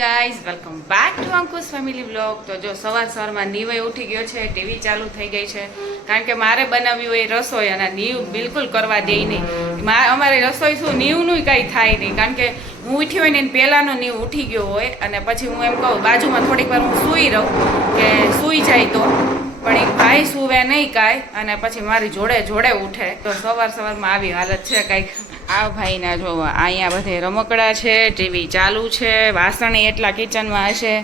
Guys welcome back to Ankush family vlog. તો જો સવારમાં નીવે ઉઠી ગયો છે, ટીવી ચાલુ થઈ ગઈ છે, કારણ કે મારે બનાવ્યું એ રસોઈ અને નીવ બિલકુલ કરવા દે નહીં. અમારી રસોઈ શું નીવનું કાંઈ થાય નહીં, કારણ કે હું ઉઠી હોય ને એને પહેલાંનો નીવ ઉઠી ગયો હોય અને પછી હું એમ કહું બાજુમાં થોડીક વાર હું સૂઈ રહું કે સૂઈ જાય તો, પણ એ ભાઈ સૂવે નહીં કાંઈ અને પછી મારી જોડે જોડે ઉઠે. તો સવારમાં આવી હાલત છે કાંઈક. આ ભાઈના જો અહીંયા બધે રમકડા છે, ટીવી ચાલુ છે, વાસણ એટલા કિચનમાં હશે,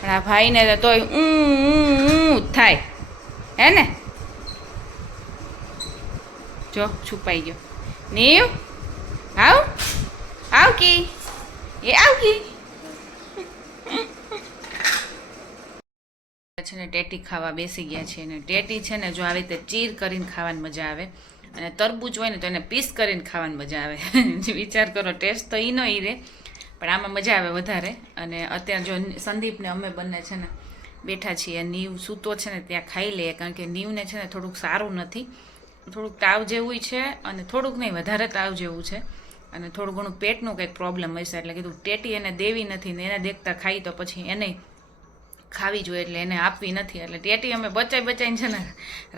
પણ આ ભાઈને તોય ઊં થાય હે ને. જો છુપાઈ ગયો. નીવ આવ કી એ આવ કી છે ને. ટેટી ખાવા બેસી ગયા છે ને ટેટી છે ને જો આવી રીતે ચીર કરીને ખાવાની મજા આવે અને તરબૂચ હોય ને તો એને પીસ કરીને ખાવાની મજા આવે. વિચાર કરો, ટેસ્ટ તો ઈનો ઈ રે, પણ આમાં મજા આવે વધારે. અને અત્યારે જો સંદીપને અમે બંને છે ને બેઠા છીએ, નીવ સૂતો છે ને ત્યાં ખાઈ લઈએ, કારણ કે નીવને છે ને થોડુંક સારું નથી, થોડુંક તાવ જેવું છે અને થોડુંક નહીં વધારે તાવ જેવું છે અને થોડું ઘણું પેટનું કંઈક પ્રોબ્લેમ હશે, એટલે કીધું ટેટી એને દેવી નથી ને એને દેખતા ખાઈ તો પછી એને ખાવી જોઈએ, એટલે એને આપવી નથી. એટલે ટેટી અમે બચાઈને છે ને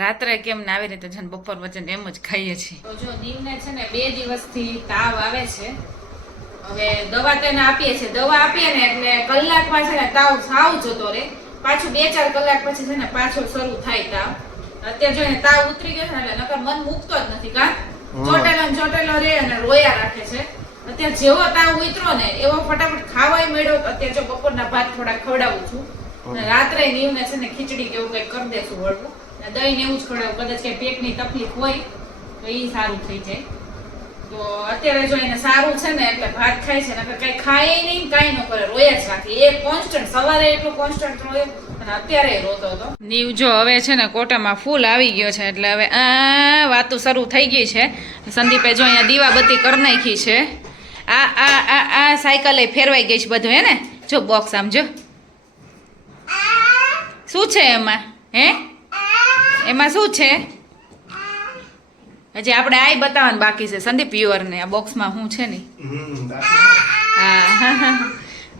રાત્રે કેમ ને આવી રીતે છે ને બપોર વચ્ચે એમ જ ખાઈએ છીએ. તો જો નીવને છે ને 2 દિવસથી તાવ આવે છે. હવે દવા તેને આપીએ છીએ, દવા આપીએ ને એટલે કલાકમાં છે ને તાવ સાવ જતો રહે, પાછું 2-4 કલાક પછી છે ને પાછો શરૂ થાય તાવ. અત્યારે જો એને તાવ ઉતરી ગયો છે ને એટલે નકર મન મૂકતો જ નથી, કાં ચોટેલો રે અને રોયા રાખે છે. અત્યારે જેવો તાવ ઉતરો ને એવો ફટાફટ ખાવાય મળ્યો. અત્યારે જો બપોરના ભાત થોડા ખવડાવું છું, રાત્રે નીવને છે ને ખીચડી કેવું કંઈક કરી દેશું હળવું, દહીં ને એવું જ ખવડાવું, કદાચ કઈ પેટની તકલીફ હોય તો એ સારું થઈ જાય. તો અત્યારે જો એને સારું છે ને એટલે ભાત ખાય છે, નકર કઈ ખાય નહીં, કાંઈ ન કરે, રોયા જ રાખે. એ કોન્સ્ટન્ટ સવારે એટલું કોન્સ્ટન્ટ રોયો અને અત્યારે રોતો હતો. નીવ જો હવે છે ને કોટામાં ફૂલ આવી ગયો છે, એટલે હવે વાતું શરૂ થઈ ગઈ છે. સંદીપે જો અહીંયા દીવાબત્તી કરી નાખી છે. આ સાયકલ ફેરવાઈ ગઈ છે બધું, હે ને. જો બોક્સ આમ જો શું છે એમાં, હે એમાં શું છે હજી આપણે આઈ બતાવવાનું બાકી છે સંદીપ પ્યુઅરને. આ બોક્સમાં શું છે નહીં. હા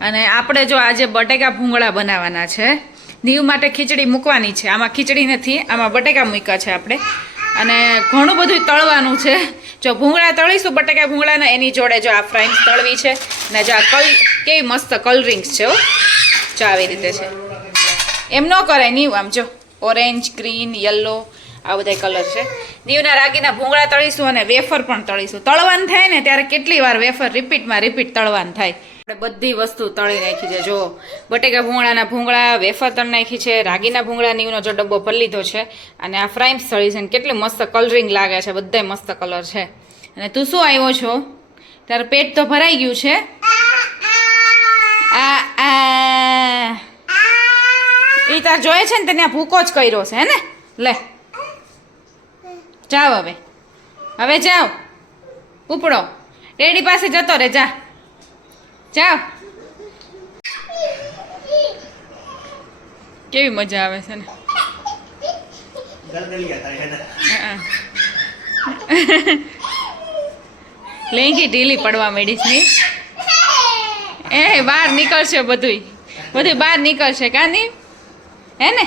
અને આપણે જો આજે બટેકા ભૂંગળા બનાવવાના છે. નીવ માટે ખીચડી મૂકવાની છે, આમાં ખીચડી નથી, આમાં બટેકા મૂક્યા છે આપણે. અને ઘણું બધું તળવાનું છે. જો ભૂંગળા તળીશું બટેકા ભૂંગળાના, એની જોડે જો આ ફ્રાઈન્સ તળવી છે ને જો આ કેવી મસ્ત કલરિંગ્સ છે. જો આવી રીતે છે, એમ ન કરાય નીવ. આમ જો ઓરેન્જ, ગ્રીન, યલો આ બધા કલર છે. નીવના રાગીના ભૂંગળા તળીશું અને વેફર પણ તળીશું. તળવાનું થાય ને ત્યારે કેટલી વાર વેફર રિપીટ તળવાનું થાય. આપણે બધી વસ્તુ તળી નાખી છે. જો બટેકા ભૂંગળાના ભૂંગળા, વેફર તળી નાખી છે, રાગીના ભૂંગળા નીવનો જો ડબ્બો ભરી લીધો છે અને આ ફ્રાઈમ્સ તળી છે. કેટલી મસ્ત કલરિંગ લાગે છે, બધાય મસ્ત કલર છે. અને તું શું આવ્યો છો? તારું પેટ તો ભરાઈ ગયું છે. એ તાર જોયે છે ને તેને ભૂકો જ કર્યો છે, હે ને. લે જાઓ હવે જાઓ, ઉપડો, ડેડી પાસે જતો રે, જાઓ. કેવી મજા આવે છે ને. લેંગી ઢીલી પડવા માંડી છે. એ બહાર નીકળશે, બધું બહાર નીકળશે કા નહીં, હે ને.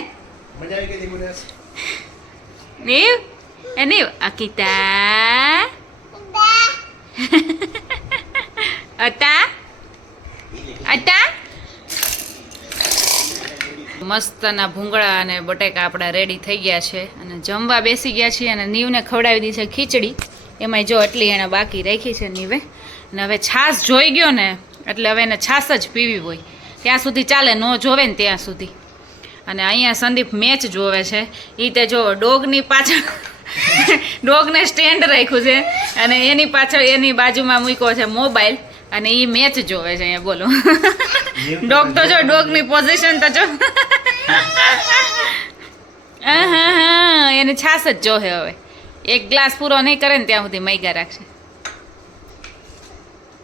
નીવ નીવ અકિતા અતા મસ્તના ભૂંગળા અને બટેકા આપણા રેડી થઈ ગયા છે અને જમવા બેસી ગયા છીએ. અને નીવને ખવડાવી દી છે ખીચડી, એમાંય જો એટલી એને બાકી રાખી છે નીવે. અને હવે છાશ જોઈ ગયો ને એટલે હવે એને છાશ જ પીવી હોય ત્યાં સુધી ચાલે, ન જોવે ને ત્યાં સુધી. અને અહીંયા સંદીપ મેચ જોવે છે. એ તે જો ડોગની પાછળ ડોગને સ્ટેન્ડ રાખ્યું છે અને એની પાછળ એની બાજુમાં મૂક્યો છે મોબાઈલ અને એ મેચ જોવે છે. અહીંયા બોલો, ડોગ તો જો ડોગની પોઝિશન તો જો હા એને છાશ જ જોહે. હવે એક ગ્લાસ પૂરો નહીં કરે ને ત્યાં સુધી મૈગા રાખશે.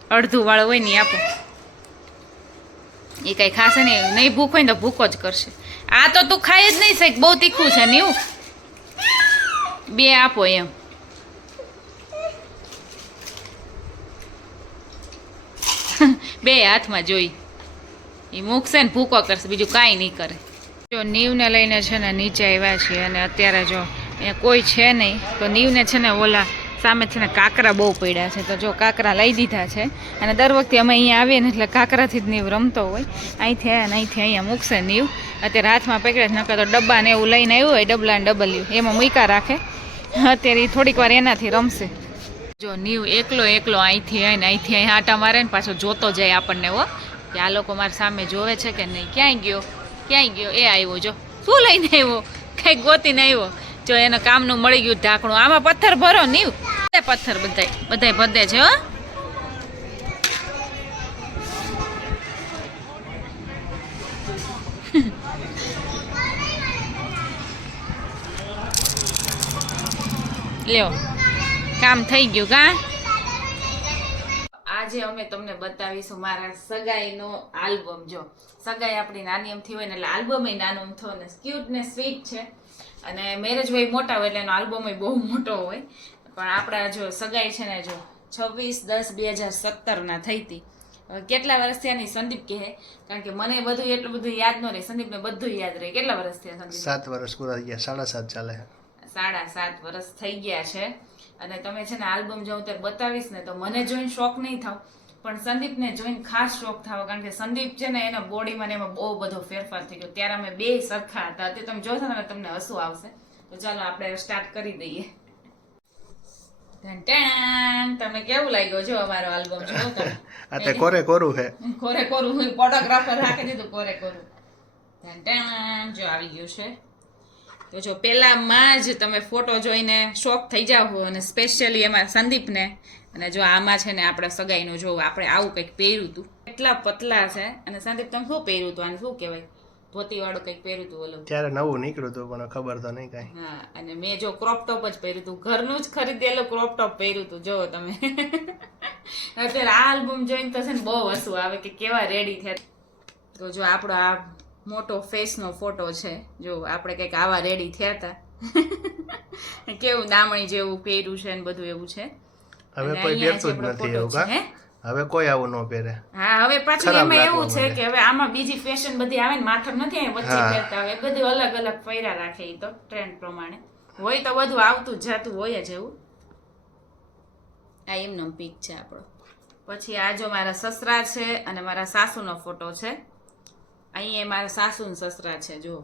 અડધું વાળું હોય ને આપો, એ કઈ ખાશે નહીં ભૂખ હોય ને તો ભૂકો જ કરશે. આ તો તું ખાઈ જ નહીં શક, બહુ તીખું છે નીવું. 2 આપો એમ. બે હાથમાં જોઈ એ મૂકશે ને ભૂકો કરશે, બીજું કાંઈ નહીં કરે. જો નીવને લઈને છે ને નીચે આવ્યા છીએ અને અત્યારે જો અહીંયા કોઈ છે નહીં તો નીવને છે ને ઓલા સામે છે ને કાંકરા બહુ પડ્યા છે તો જો કાંકરા લઈ દીધા છે અને દર વખતે અમે અહીંયા આવીએ ને એટલે કાંકરાથી જ નીવ રમતો હોય. અહીંથી આવ્યા ને અહીંથી અહીંયા મૂકશે નીવ. અત્યારે હાથમાં પકડે જ નકર તો ડબ્બા ને એવું લઈને આવ્યું હોય ડબલા ને ડબલ્યું એમાં મૂકા રાખે. અત્યારે થોડીક વાર એનાથી રમશે. જો નીવ એકલો અહીંથી આવીને અહીંથી અહીં આટા મારે ને પાછો જોતો જાય આપણને. હો કે આ લોકો મારી સામે જોવે છે કે નહીં. ક્યાંય ગયો એ આવ્યો. જો શું લઈને આવ્યો, કંઈક ગોતીને આવ્યો. જો એને કામનું મળી ગયું ઢાંકણું. આમાં પથ્થર ભરો નીવ, પથ્થર બધાય ભદે છે. હો લ્યો કામ થઈ ગયું કા. આજે અમે તમને બતાવીશું મારા સગાઈનો આલ્બમ. જો સગાઈ આપણી નાની એમથી હોય ને એટલે આલ્બમ નાનો એમથો ને ક્યુટ ને સ્વીટ છે. અને મેરેજ હોય મોટા હોય એટલે એનો આલ્બમ બહુ મોટો હોય. પણ આપણા જો સગાઈ છે ને જો 26/10/2017 થઈ હતી. કેટલા વર્ષ થયા નહીં સંદીપ કહે, કારણ કે મને બધું એટલું બધું યાદ ન રહે, સંદીપને બધું યાદ રહે. કેટલા વર્ષ થયા સંદીપ? 7 વર્ષ પૂરા થઈ ગયા. 7.5 ચાલે. 7.5 વર્ષ થઈ ગયા છે. અને તમે છે ને આલ્બમ જો ત્યારે બતાવીશ ને તો મને જોઈને શોખ નહીં થાવ, પણ સંદીપને જોઈને ખાસ શોખ થાવ, કારણ કે સંદીપ છે ને એના બોડીમાં એમાં બહુ બધો ફેરફાર થઈ ગયો. ત્યારે અમે બે સરખા હતા. તે તમે જોશો ને તમને હસવું આવશે. તો ચાલો આપણે સ્ટાર્ટ કરી દઈએ. તમને કેવું લાગ્યો જો અમારો આલ્બમ? જો તમે આ તે કોરે કોરું છે, કોરે કોરું ફોટોગ્રાફર રાખી દીધું કોરે કોરું. જો આવી ગયું છે. તો જો પહેલામાં જ તમે ફોટો જોઈને શોખ થઈ જાવ અને સ્પેશિયલી એમાં સંદીપને. અને જો આમાં છે ને આપણે સગાઈનું જો આપણે આવું કંઈક પહેર્યું હતું, એટલા પતલા છે. અને સંદીપ તમે શું પહેર્યું હતું? આને શું કહેવાય? ધોતી વાળું કંઈક પહેર્યું હતું ઓલું. ત્યારે નવું નીકળ્યું હતું પણ ખબર તો નહીં કાંઈ. હા, અને મેં જો ક્રોપ ટોપ જ પહેર્યું હતું, ઘરનું જ ખરીદેલું ક્રોપ ટોપ પહેર્યું હતું. જો તમે અત્યારે આ આલ્બમ જોઈને તો છે ને બહુ હસવું આવે કે કેવા રેડી થયા. તો જો આપણો આ મોટો ફેસનો ફોટો છે. જો આપણે કંઈક આવા રેડી થયા હતા. કેવું દામણી જેવું પહેર્યું છે ને બધું એવું છે. હવે કોઈ પહેરતું જ નથી એવું કા. હવે કોઈ આવું ન પહેરે. હા, હવે પાછું એમાં એવું છે કે હવે આમાં બીજી ફેશન બધી આવે ને, માથમ નથી આવે વચ્ચે પહેરતા. હવે બધું અલગ અલગ પહેર્યા રાખે. એ તો ટ્રેન્ડ પ્રમાણે હોય તો બધું આવતું જ જાતું હોય જ એવું. આ એમનો પીક છે આપણો. પછી આ જો મારા સસરા છે અને મારા સાસુનો ફોટો છે. અહીંયા મારા સાસુ ને સસરા છે. જો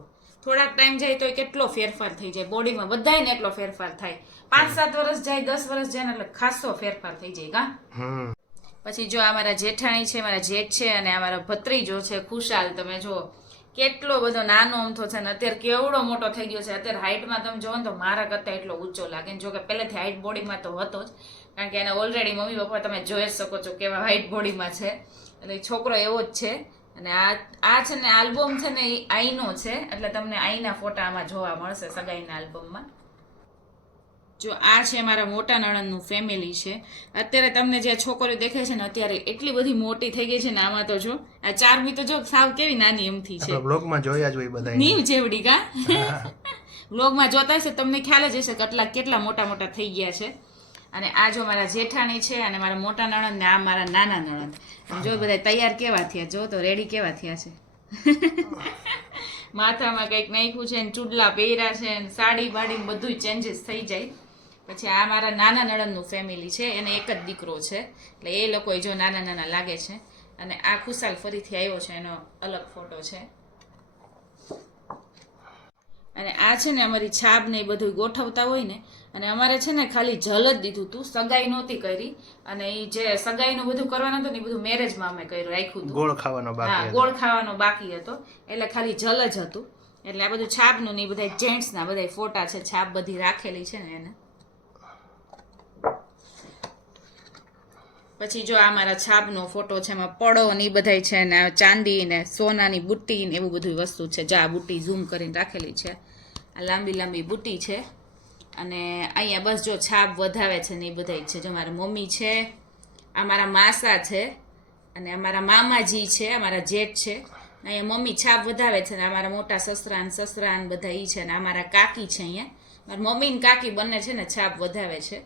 થોડાક ટાઈમ જાય તો કેટલો ફેરફાર થઈ જાય બોડીમાં, બધાને એટલો ફેરફાર થાય. 5-7 વર્ષ જાય, 10 વર્ષ જાય એટલે ખાસો ફેરફાર થઈ જાય કા. પછી જો આ મારા જેઠાણી છે, મારા જેઠ છે, અને આ મારા ભત્રીજો છે ખુશાલ. તમે જો કેટલો બધો નાનો અમથો છે ને અત્યારે કેવડો મોટો થઈ ગયો છે. અત્યારે હાઈટમાં તમે જોવો ને તો મારા કરતાં એટલો ઊંચો લાગે. જો કે પહેલેથી હાઈટ બોડીમાં તો હતો જ, કારણ કે એને ઓલરેડી મમ્મી પપ્પા તમે જોઈ શકો છો કેવા હાઈટ બોડીમાં છે. એટલે છોકરો એવો જ છે. અને આ છે ને આલ્બમ છે ને એ આઈનો છે, એટલે તમને આઈના ફોટા આમાં જોવા મળશે સગાઈના આલ્બમમાં. જો આ છે મારા મોટા નણંદનું ફેમિલી છે. અત્યારે તમને જે છોકરીઓ દેખાય છે ને અત્યારે એટલી બધી મોટી થઈ ગઈ છે ને. આમાં તો જો આ ચારમી તો જો સાવ કેવી નાની એમથી છે. બ્લોગમાં જોયા જ હોય બધા નીવ જેવડી કા. બ્લોગમાં જોતા હશે તમને ખ્યાલ જ હશે કે કેટલા મોટા મોટા થઈ ગયા છે. અને આ જો મારા જેઠાણી છે અને મારા મોટા નણંદ ને આ મારા નાના નણંદ. જો બધા તૈયાર કેવા થયા, જો તો રેડી કેવા થયા છે. માથામાં કંઈક નાખ્યું છે ને ચૂડલા પહેર્યા છે ને સાડી બાડી બધું ચેન્જીસ થઈ જાય. પછી આ મારા નાના નણંદનું ફેમિલી છે, એને એક જ દીકરો છે એટલે એ લોકો જો નાના નાના લાગે છે. અને આ ખુશાલ ફરીથી આવ્યો છે, એનો અલગ ફોટો છે. અને આ છે ને અમારી છાપ ને એ બધું ગોઠવતા હોય ને, અને અમારે છે ને ખાલી જલ જ દીધું હતું, સગાઈ નહોતી કરી. અને એ જે સગાઈનું બધું કરવાનું હતું ને એ બધું મેરેજમાં અમે કર્યું, રાખ્યું હતું. ગોળ ખાવાનો બાકી. હા, ગોળ ખાવાનો બાકી હતો એટલે ખાલી જલ જ હતું. એટલે આ બધું છાપનું ને એ બધા જેન્ટ્સના બધા ફોટા છે, છાપ બધી રાખેલી છે ને એને. પછી જો આ મારા છાપનો ફોટો છે, એમાં પડો ને એ બધાય છે ને ચાંદી ને સોનાની બુટ્ટી ને એવું બધું વસ્તુ છે. જા બુટ્ટી ઝૂમ કરીને રાખેલી છે. આ લાંબી લાંબી બુટ્ટી છે. અને અહીંયા બસ જો છાપ વધાવે છે ને એ બધાય છે. જો મારા મમ્મી છે, આ મારા માસા છે, અને અમારા મામાજી છે, અમારા જેઠ છે. અહીંયા મમ્મી છાપ વધાવે છે ને અમારા મોટા સસરા ને બધા એ છે. ને અમારા કાકી છે. અહીંયા મારા મમ્મી ને કાકી બંને છે ને છાપ વધાવે છે.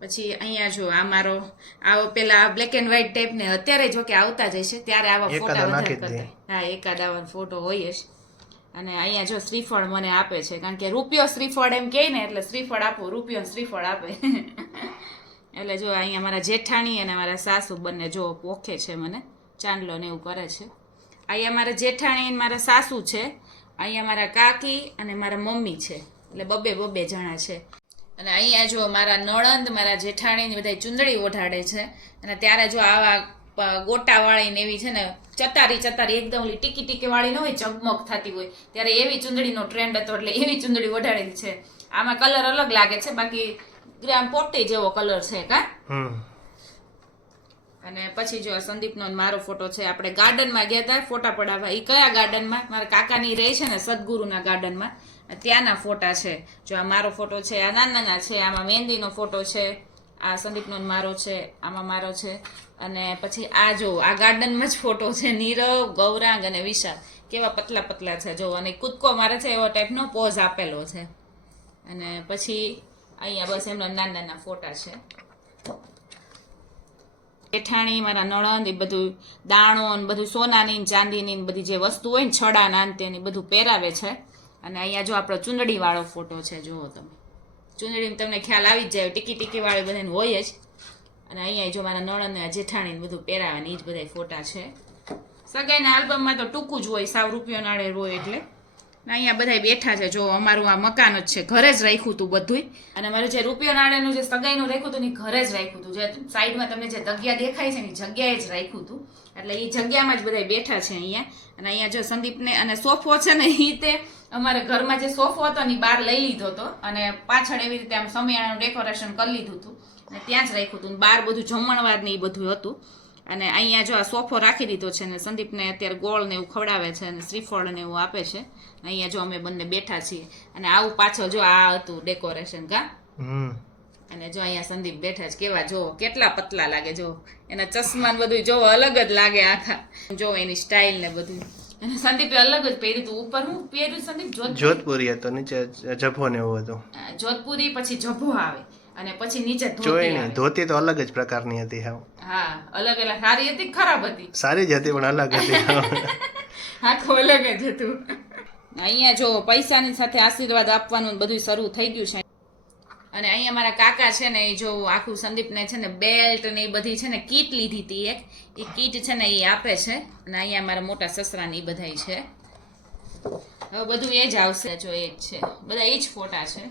પછી અહીંયા જો આ મારો આવો પેલા બ્લેક એન્ડ વ્હાઈટ ટાઈપ ને અત્યારે જો કે આવતા જ હશે ત્યારે આવા ફોટા વધારે કરતા. હા, એકાદ આવા ફોટો હોય જ. અને અહીંયા જો શ્રીફળ મને આપે છે, કારણ કે રૂપિયો શ્રીફળ એમ કહે ને, એટલે શ્રીફળ આપો, રૂપિયો શ્રીફળ આપે. એટલે જો અહીંયા મારા જેઠાણી અને મારા સાસુ બંને જો પોખે છે મને, ચાંદલો ને એવું કરે છે. અહીંયા મારા જેઠાણી અને મારા સાસુ છે, અહીંયા મારા કાકી અને મારા મમ્મી છે, એટલે બબે જણા છે. અને અહીંયા જો મારા નણંદ, મારા જેઠાણી બધા ચુંદડી ઓઢાડે છે. અને ત્યારે જો આવા ગોટાવાળી ને એવી છે ને, ચતારી એકદમ ઓલી ટીકી વાળી ન હોય, ચગમગ થતી હોય, ત્યારે એવી ચુંદડીનો ટ્રેન્ડ હતો, એટલે એવી ચુંદડી ઓઢાડેલી છે. આમાં કલર અલગ લાગે છે, બાકી આમ પોટી જેવો કલર છે કા. અને પછી જો સંદીપનો મારો ફોટો છે, આપણે ગાર્ડનમાં ગયા હતા ફોટા પડાવવા. એ કયા ગાર્ડનમાં? મારા કાકાની રહી છે ને સદગુરુના ગાર્ડનમાં, ત્યાંના ફોટા છે. જો આ મારો ફોટો છે, આ નાના છે, આમાં મહેંદીનો ફોટો છે, આ સંદીપનો મારો છે, આમાં મારો છે. અને પછી આ જો આ ગાર્ડનમાં જ ફોટો છે, નીરવ, ગૌરાંગ અને વિશાલ કેવા પતલા છે જો, અને કૂદકો મારે છે એવો ટાઈપનો પોઝ આપેલો છે. અને પછી અહીંયા બસ એમના નાના ફોટા છે. જેઠાણી, મારા નણંદ, એ બધું દાણો ને બધું સોનાની ચાંદીની બધી જે વસ્તુ હોય ને, છડા નાંતેની બધું પહેરાવે છે. અને અહીંયા જો આપણો ચુંદડી વાળો ફોટો છે, જુઓ તમે, ચુંદડીમાં તમને ખ્યાલ આવી જ જાય, ટીકી વાળી બધાને હોય જ. અને અહીંયા જો મારા નણંદ ને જેઠાણી બધું પહેરાવે ને એ જ બધા ફોટા છે. સગાઈના આલ્બમમાં તો ટૂંકું જ હોય, સાવ રૂપિયો નાળે હોય એટલે. અહીંયા બધા બેઠા છે, જો અમારું આ મકાન જ છે, ઘરે જ રાખ્યું હતું બધું. અને અમારું જે રૂપિયો નાળેનું જે સગાઈનું રાખ્યું હતું ને ઘરે જ રાખ્યું હતું, જે સાઈડમાં તમને જે જગ્યા દેખાય છે ને જગ્યાએ જ રાખ્યું હતું, એટલે એ જગ્યામાં જ બધા બેઠા છે અહીંયા. અને અહીંયા જો સંદીપને અને સોફો છે ને, એ તે અમારે ઘરમાં જે સોફો હતો ને બહાર લઈ લીધો હતો, અને પાછળ એવી રીતે આમ સમિયાણાનું ડેકોરેશન કરી લીધું હતું, અને ત્યાં જ રાખ્યું હતું. બહાર બધું જમણવાર ને એ બધું હતું. અને અહીંયા જો આ સોફો રાખી દીધો છે, ને સંદીપને અત્યારે ગોળ ને એવું ખવડાવે છે, અને શ્રીફળ ને એવું આપે છે. અહીંયા જો અમે બંને બેઠા છીએ, અને આવું પાછળ જો આ હતું ડેકોરેશન કા. અને જો અહીંયા સંદીપ બેઠા છે, કેવા જો કેટલા પતલા લાગે, જો એના ચશ્મા ને બધું જો અલગ જ લાગે આખા, જો એની સ્ટાઇલ ને બધું. અને સંદીપે અલગ જ પહેર્યું હતું. ઉપર હું પહેર્યું સંદીપ? જોધપુરી હતો, નીચે જભો ને એવું હતું. જોધપુરી પછી જભો આવે, અને પછી નીચે ધોતી આવે. ધોતી તો અલગ જ પ્રકારની હતી. હા, અલગ સારી હતી, ખરાબ હતી? સારી જ હતી, પણ અલગ હતી. આખું અલગ જ હતું. અહીંયા જો પૈસાની સાથે આશીર્વાદ આપવાનું બધું શરૂ થઈ ગયું છે. અને અહીંયા મારા કાકા છે ને, એ જો આખું સંદીપને છે ને બેલ્ટ ને એ બધી છે ને કીટ લીધી હતી એક, એ કીટ છે ને એ આપે છે. અને અહીંયા મારા મોટા સસરા ને એ બધા છે. હવે બધું એ જ આવશે, જો એ જ છે, બધા એ જ ફોટા છે.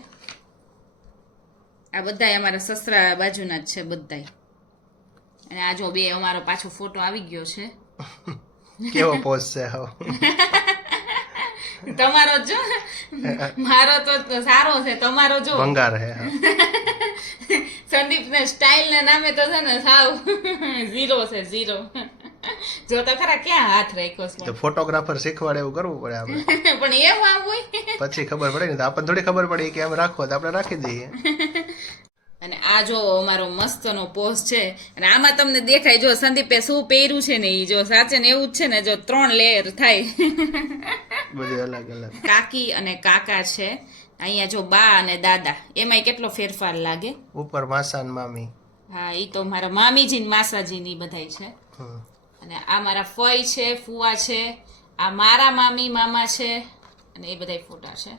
આ બધા અમારા સસરા બાજુના જ છે બધાય. અને આ જો બે અમારો પાછો ફોટો આવી ગયો છે. કેવો પોઝ છે? તમારો જો, મારો તો સારો છે, તમારો જો ભંગાર હે. સંદીપ ને સ્ટાઇલ ના નામે તો છે ને સાવ ઝીરો છે, ઝીરો. જો તો ખરા ક્યાં હાથ રાખ્યો છે? તો ફોટોગ્રાફર શીખવાડે એવું કરવું પડે આપણે. પણ એવું આમ હોય પછી ખબર પડે ને, તો આપણને થોડી ખબર પડી કે આમ રાખો તો આપણે રાખી દઈએ. અને આ જો અમારો મસ્તનો પોઝ છે. અને આમાં તમને દેખાય જો સંદીપે શું પહેર્યું છે ને, એ જો સાચે ને એવું જ છે ને, જો 3 લેયર થાય. બધું અલગ અલગ. કાકી અને કાકા છે. અહીંયા જો બા અને દાદા, એમાંય કેટલો ફેરફાર લાગે. ઉપર માસા ને મામી. હા, એ તો મારા મામીજી ને માસાજી ની બધાય છે. અને આ મારા ફઈ છે, ફુવા છે, આ મારા મામી મામા છે, અને એ બધાય ફોટા છે.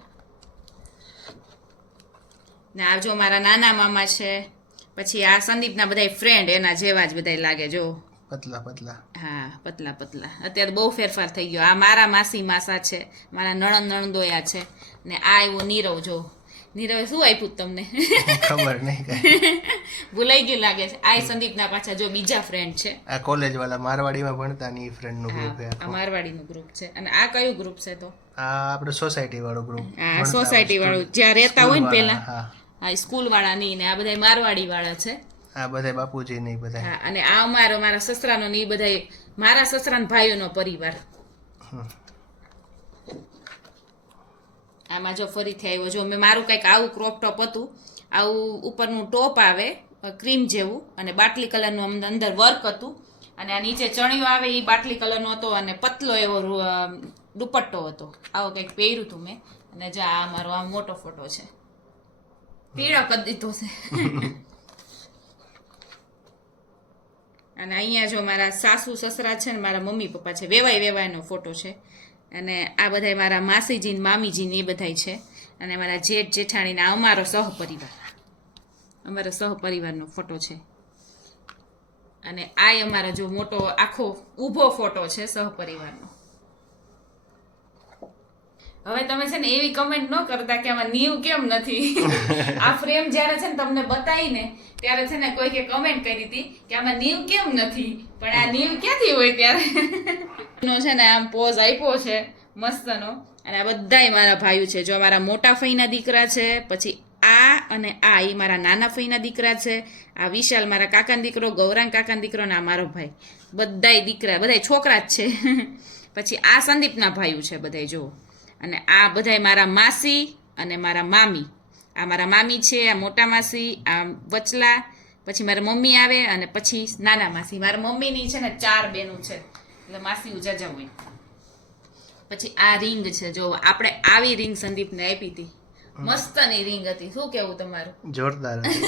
ને આ જો મારા નાના મામા છે. પછી આ સંદીપના બધાય ફ્રેન્ડ, એના જેવા જ બધાય લાગે, જો પતલા. હા, પતલા. અત્યારે બહુ ફેરફાર થઈ ગયો. આ મારા માસી માસા છે, મારા નણંદોયા છે. ને આ એવો નીરવ, જો નીરવે શું આપ્યું તમને? ખબર નહીં, ભૂલાઈ ગયું લાગે છે. આ સંદીપના પાછા જો બીજા ફ્રેન્ડ છે. આ કોલેજ વાળા મારવાડીમાં ભણતા ની ફ્રેન્ડ નું ગ્રુપ છે. આ મારવાડીનું ગ્રુપ છે. અને આ કયું ગ્રુપ છે? તો આ આપણે સોસાયટી વાળો ગ્રુપ. હા, સોસાયટી વાળું, જ્યાં રહેતા હોય ને પેલા. હા, સ્કૂલ વાળા નહીં. ને આ બધા મારવાડી વાળા છે. આ બધા બાપુજી નહીં બધા. હા, અને આ મારા સસરાનો ને એ બધા મારા સસરાના ભાઈઓનો પરિવાર. આમાં જો ફરીથી આવ્યો, જો મેં મારું કંઈક આવું ક્રોપ ટોપ હતું, આવું ઉપરનું ટોપ આવે ક્રીમ જેવું, અને બાટલી કલરનું અંદર વર્ક હતું, અને આ નીચે ચણિયો આવે એ બાટલી કલરનો હતો, અને પતલો એવો દુપટ્ટો હતો. આવો કંઈક પહેર્યું હતું મેં. અને જો આ મારો આ મોટો ફોટો છે, પીળો કરી દીધો છે. અને અહીંયા જો મારા સાસુ સસરા છે ને મારા મમ્મી પપ્પા છે, વેવાયનો ફોટો છે. અને આ બધા મારા માસીજી ને મામીજી ને એ બધાય છે. અને મારા જેઠ જેઠાણીને અમારો સહપરિવારનો ફોટો છે. અને આ અમારો જો મોટો આખો ઊભો ફોટો છે સહપરિવારનો. હવે તમે છે ને એવી કમેન્ટ ન કરતા કે આમાં નીવ કેમ નથી. આ ફ્રેમ જ્યારે છે ને તમને બતાવીને ત્યારે છે ને કોઈકે કમેન્ટ કરી હતી કે આમાં નીવ કેમ નથી, પણ આ નીવ ક્યાંથી હોય ત્યારે નો છે ને આમ પોઝ આપ્યો છે મસ્તનો. અને આ બધાય મારા ભાઈઓ છે. જો મારા મોટા ફઈના દીકરા છે, પછી આ અને આ એ મારા નાના ફઈના દીકરા છે. આ વિશાલ મારા કાકાનો દીકરો, ગૌરાંગ કાકાનો દીકરો ને આ મારો ભાઈ. બધાય દીકરા, બધાય છોકરા જ છે. પછી આ સંદીપના ભાઈઓ છે બધાય જો. અને આ બધાય મારા માસી અને મારા મામી. આ મારા મામી છે, આ મોટા માસી, આ વચલા, પછી મારા મમ્મી આવે અને પછી નાના માસી. મારા મમ્મીની છે ને 4 બહેનો છે એટલે માસી ઉજાજા હોય. પછી આ રિંગ છે જો, આપણે આવી રિંગ સંદીપને આપી હતી, મસ્તની રિંગ હતી. શું કેવું તમારું? જોરદાર હતી.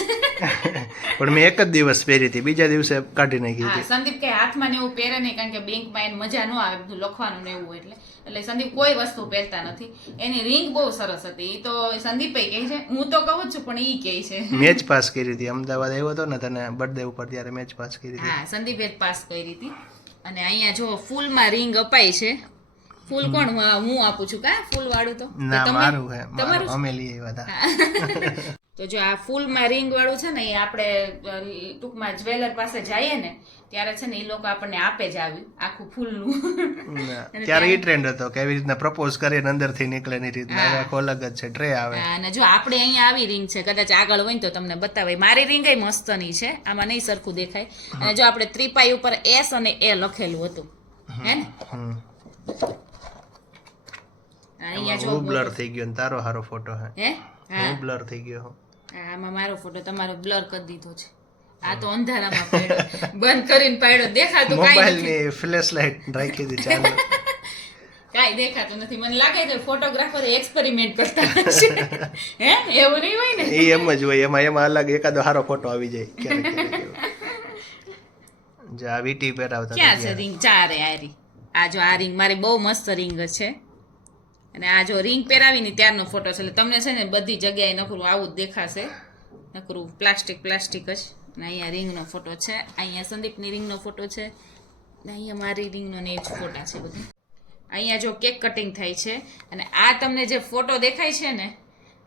પણ મેં એક જ દિવસ પહેરી હતી, બીજા દિવસે કાઢી નાખી હતી. સંદીપ કે હાથમાં ને એવું પહેરે નહીં, કારણ કે બેંકમાં એને મજા ન આવે બધું લખવાનું ને એવું, એટલે સંદીપ કોઈ વસ્તુ પહેરતા નથી. એની રિંગ બહુ સરસ હતી. એ તો સંદીપે કહે છે, હું તો કહું છું પણ એ કહે છે. મેચ પાસ કરી હતી, અમદાવાદ આવ્યો હતો ને તને બર્થડે ઉપર, ત્યારે મેચ પાસ કરી હતી. હા, સંદીપે જ પાસ કરી હતી. અને અહીંયા જો ફૂલમાં રિંગ અપાય છે. ફૂલ કોણ? હું આપું છું કા ફૂલ વાળું? તો ના, મારું છે, મારું અમે લઈ આવ્યા હતા. તો જો આ ફૂલમાં રિંગ વાળું છે ને, એ આપણે ટૂંકમાં જ્વેલર પાસે જઈએ ને ત્યારે છે ને એ લોકો આપણને આપે જ આવ્યું આખું ફૂલનું. ત્યારે એ ટ્રેન્ડ હતો કે એવી રીતના પ્રપોઝ કરીને અંદરથી નીકળે ની રીતના. હવે આખો અલગ જ છે, ટ્રે આવે. અને જો આપણે અહીંયા આવી રિંગ છે, કદાચ આગળ હોય ને તો તમને બતાવે. મારી રિંગ એ મસ્તની છે, આમાં નહીં સરખું દેખાય. અને જો આપણે ત્રિપાઈ ઉપર S અને A લખેલું હતું, હે ને? અહીંયા જો બ્લર થઈ ગયો, તારો હારો ફોટો હે. હા, બ્લર થઈ ગયો. આમાં મારો ફોટો તમારો બ્લર કરી દીધો છે. આ તો અંધારામાં પડ્યો, બંધ કરીને પાડ્યો, દેખાતું કાઈ નથી. મોબાઈલની ફ્લેશ લાઈટ રાખી દી ચાલુ. કાઈ દેખાતું નથી. મને લાગે છે ફોટોગ્રાફર એક્સપેરિમેન્ટ કરતા હશે. હે, એવું નહીં હોય ને? એ એમ જ હોય, એમાં અલગ એકાદો હારો ફોટો આવી જાય ક્યારેક. જો આ વીટી પહેરાવતા ક્યાં છે રિંગ? 4 આરી. આ જો આ રિંગ મારી બહુ મસ્ત રિંગ છે. અને આ જો રિંગ પહેરાવીને ત્યારનો ફોટો છે. એટલે તમને છે ને બધી જગ્યાએ નકરું આવું જ દેખાશે, નકરું પ્લાસ્ટિક જ. અને અહીંયા રિંગનો ફોટો છે, અહીંયા સંદીપની રિંગનો ફોટો છે, અને અહીંયા મારી રિંગનો ને એ જ ફોટા છે બધું. અહીંયા જો કેક કટિંગ થાય છે. અને આ તમને જે ફોટો દેખાય છે ને,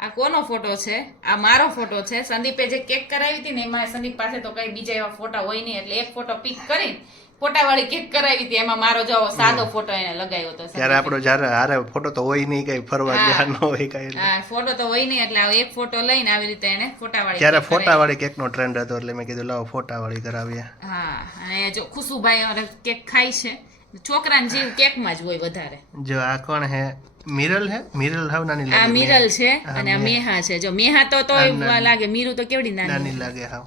આ કોનો ફોટો છે? આ મારો ફોટો છે. સંદીપે જે કેક કરાવી હતી ને, એમાં સંદીપ પાસે તો કઈ બીજા એવા ફોટા હોય નહીં, એટલે એક ફોટો પિક કરી ફોટાવાળી કેક કરાવી હતી. એમાં મારો જો સાદો ફોટો એને લગાવ્યો હતો. ત્યારે આપણો જ્યારે હારે ફોટો તો હોય નહીં, કઈ ફરવા ગયા ન હોય કઈ. હા, ફોટો તો હોય નહીં, એટલે એક ફોટો લઈને આવી રીતે એને ફોટાવાળી. ત્યારે ફોટાવાળી કેકનો ટ્રેન્ડ હતો, એટલે મેં કીધું લાવો ફોટાવાળી કરાવીએ. હા, અને જો ખુશુભાઈ કેક ખાય છે. છોકરાને જીવ કેકમાં જ હોય વધારે. જો આ કોણ હે? મિરલ હે? મિરલ હાવ નાની લાગે. આ મિરલ છે અને આ મેહા છે. જો મેહા તો લાગે, મીરુ તો કેવડી નાની લાગે હાવ.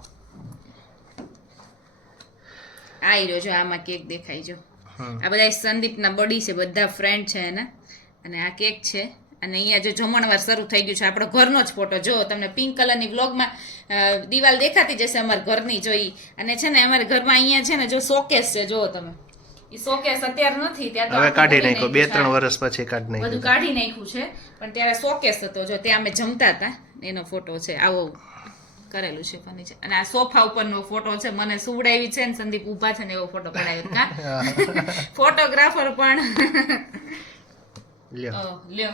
આ રહ્યો જો, આમાં કેક દેખાય જો. આ બધા સંદીપના બડી છે, બધા ફ્રેન્ડ છે એના. અને આ કેક છે. અને અહીંયા જો જમણવાર શરૂ થઈ ગયું છે. આપણો ઘરનો જ ફોટો જો, તમને પિંક કલરની વ્લોગમાં દિવાલ દેખાતી જશે અમારા ઘરની જોઈ. અને છે ને અમારા ઘરમાં અહીંયા છે ને જો શોકેસ છે, જો તમે. એ શોકેસ અત્યારે નથી, ત્યાં તો હવે કાઢી નાખ્યો, 2-3 વર્ષ પછી કાઢી નાખ્યું, બધું કાઢી નાખ્યું છે. પણ ત્યારે શોકેસ હતો જો, ત્યાં અમે જમતા હતા, એનો ફોટો છે. આવો કરેલું છે ફર્નિચર. અને આ સોફા ઉપરનો ફોટો છે, મને સુવડાવી છે ને સંદીપ ઊભા છે ને એવો ફોટો પડાવ્યો કા. ફોટોગ્રાફર પણ લ્યો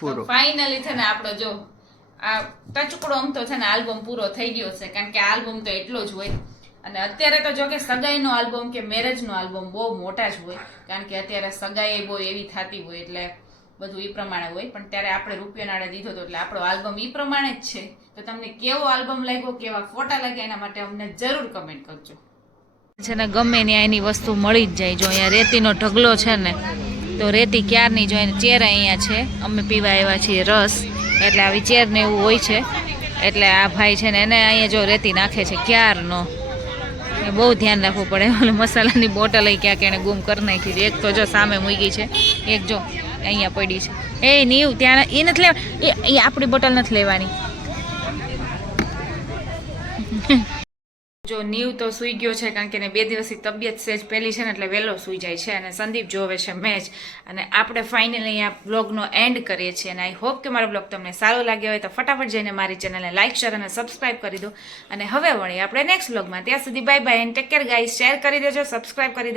પૂરો. ફાઇનલી છે ને આપણો જો આ ટચુકડો આમ તો છે ને આલ્બમ પૂરો થઈ ગયો છે, કારણ કે આલ્બમ તો એટલો જ હોય. અને અત્યારે તો જો કે સગાઈનો આલ્બમ કે મેરેજનો આલ્બમ બહુ મોટા જ હોય, કારણ કે અત્યારે સગાઈ બહુ એવી થતી હોય, એટલે બધું એ પ્રમાણે હોય. પણ ત્યારે આપણે રૂપિયા નાડે દીધો હતો, એટલે આપણો આલ્બમ એ પ્રમાણે જ છે. તો તમને કેવો આલ્બમ લાગ્યો, કેવા ફોટા લાગ્યા, એના માટે અમને જરૂર કમેન્ટ કરજો. છે ને ગમે ત્યાં એની વસ્તુ મળી જ જાય. જો અહીંયા રેતીનો ઢગલો છે ને, તો રેતી ક્યારની જો એને ચેર અહીંયા છે, અમે પીવા આવ્યા છીએ રસ, એટલે આવી ચેર ને એવું હોય છે. એટલે આ ભાઈ છે ને એને અહીંયા જો રેતી નાખે છે ક્યારનો. બહુ ધ્યાન રાખવું પડે. ઓલે મસાલાની બોટલ ક્યાંક એને ગુમ કરી નાખી છે. એક તો જો સામે મૂકી છે, એક જો અહીંયા પડી છે. એ નીવ ત્યાં એ નથી લેવા, એ આપણી બોટલ નથી લેવાની. જો નીવ તો સૂઈ ગયો છે કારણ કે એને 2 દિવસથી તબિયત સેજ પેલી છે ને એટલે વહેલો સૂઈ જાય છે અને સંદીપ જોવે છે મેચ અને આપણે ફાઇનલી અહીંયા બ્લોગનો એન્ડ કરીએ છીએ અને આઈ હોપ કે મારો બ્લોગ તમને સારો લાગ્યો હોય તો ફટાફટ જઈને મારી ચેનલને લાઇક શેર અને સબસ્ક્રાઇબ કરી દો અને હવે વળી આપણે નેક્સ્ટ બ્લોગમાં ત્યાં સુધી bye bye and take care guys share કરી દેજો સબસ્ક્રાઇબ કરી દેજો